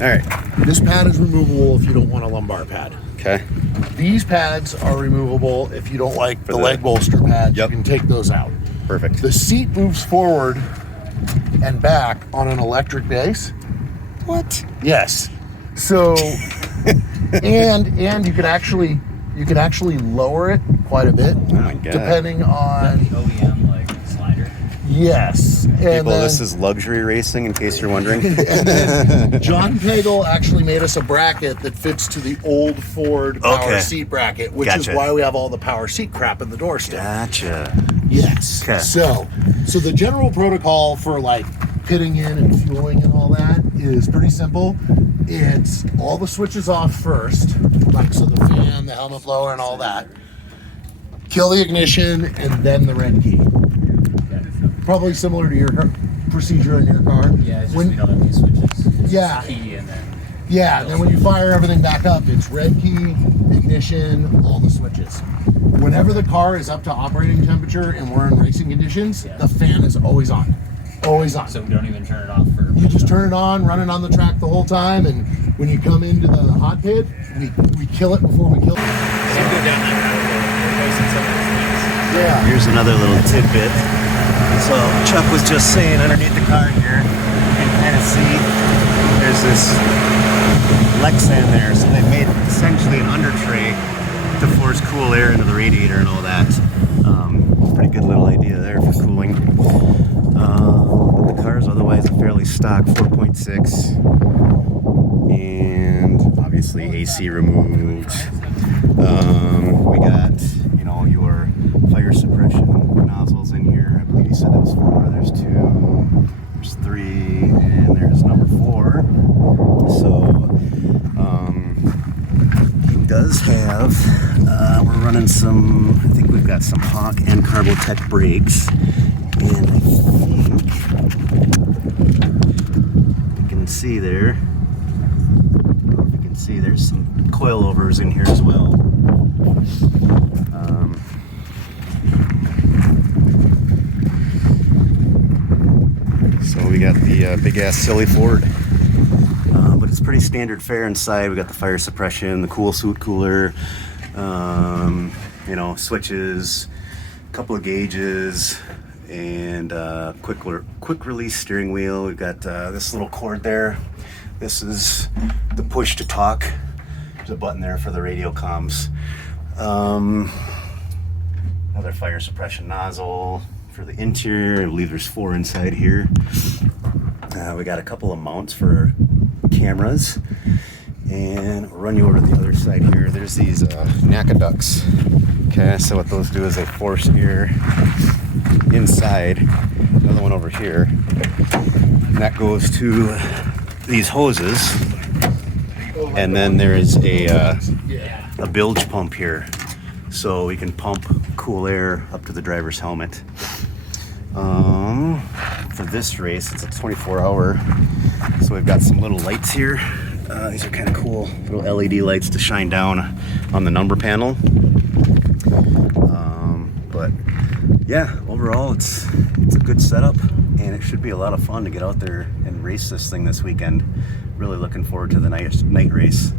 All right. This pad is removable if you don't want a lumbar pad. Okay. These pads are removable if you don't like the leg bolster pads. Yep. You can take those out. Perfect. The seat moves forward and back on an electric base. What? Yes. So, and you can actually lower it quite a bit. Oh my God. Depending on the OEM like slider. Yes. And People, then, this is luxury racing, in case you're wondering. and then John Pagel actually made us a bracket that fits to the old Ford power seat bracket, which is why we have all the power seat crap in the doorstep. Gotcha. Yes. Okay. So the general protocol for like pitting in and fueling and all that is pretty simple. It's all the switches off first, like so the fan, the helmet blower, and all that. Kill the ignition and then the red key. Probably similar to your procedure in your car. Yeah, it's just we don't have these switches. It's Yeah. key and then. Yeah, and then when you fire everything back up, it's red key, ignition, all the switches. Whenever the car is up to operating temperature and we're in racing conditions, the fan is always on. Always on. So we don't even turn it off for. You just turn it on, run it on the track the whole time, and when you come into the hot pit, we kill it before we kill it. Yeah. Here's another little tidbit. So Chuck was just saying underneath the car here, you can kind of see there's this Lexan there. So they made essentially an under tray to force cool air into the radiator and all that. Pretty good little idea there for cooling. But the car is otherwise a fairly stock 4.6, and obviously AC removed. We got, you know, your fire suppression nozzles in here. I believe you said there was 4. There's 2, there's 3, and there's number 4. So he does have. We're running some. I think we've got some Hawk and Carbotech brakes, and I think you can see there. I don't know if you can see there's some coilovers in here as well. So we got the big ass silly Ford, but it's pretty standard fare inside. We got the fire suppression, the cool suit cooler, you know, switches, a couple of gauges, and quick release steering wheel. We've got this little cord there. This is the push to talk. There's a button there for the radio comms. Another fire suppression nozzle for the interior. I believe there's 4 inside here. We got a couple of mounts for cameras, and I'll run you over to the other side here. There's these NACA ducts. Okay, so what those do is they force air inside. Another one over here, and that goes to these hoses, and then there is a bilge pump here, so we can pump cool air up to the driver's helmet. For this race, it's a 24-hour, so we've got some little lights here. These are kind of cool, little LED lights to shine down on the number panel. But yeah, overall, it's a good setup, and it should be a lot of fun to get out there and race this thing this weekend. Really looking forward to the night race.